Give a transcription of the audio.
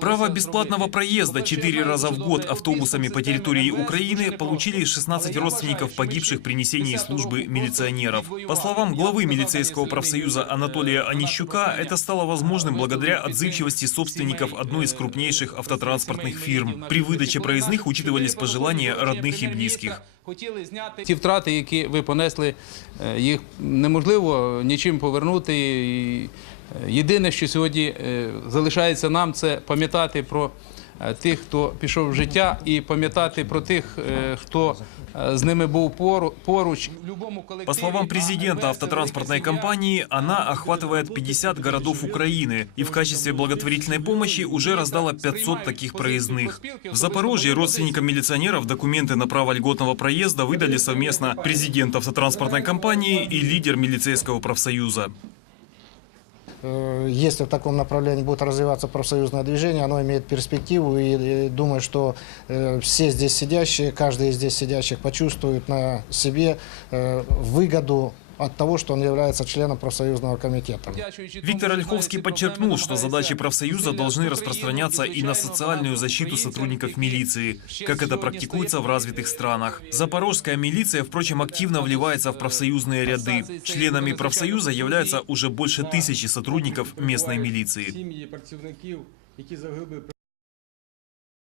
Право бесплатного проезда четыре раза в год автобусами по территории Украины получили 16 родственников погибших при несении службы милиционеров. По словам главы милицейского профсоюза Анатолия Онищука, это стало возможным благодаря отзывчивости собственников одной из крупнейших автотранспортных фирм. При выдаче проездных учитывались пожелания родных и близких. Ті втрати, які ви понесли, е, їх неможливо нічим повернути. Е, Єдине, що сьогодні е, залишається нам, це пам'ятати про тих, хто пішов в життя, і пам'ятати про тих, хто з ними був пору- поруч. По словам президента автотранспортной компании, она охватывает 50 городов Украины и в качестве благотворительной помощи уже раздала 500 таких проездных. В Запорожье родственникам милиционеров документы на право льготного проезда выдали совместно президент автотранспортной компании и лидер милицейского профсоюза. Э, Если в таком направлении будет развиваться профсоюзное движение, оно имеет перспективу. И, и думаю, что э, все здесь сидящие, каждый из здесь сидящих почувствует на себе э, выгоду от того, что он является членом профсоюзного комитета. Виктор Ольховский подчеркнул, что задачи профсоюза должны распространяться и на социальную защиту сотрудников милиции, как это практикуется в развитых странах. Запорожская милиция, впрочем, активно вливается в профсоюзные ряды. Членами профсоюза являются уже больше тысячи сотрудников местной милиции.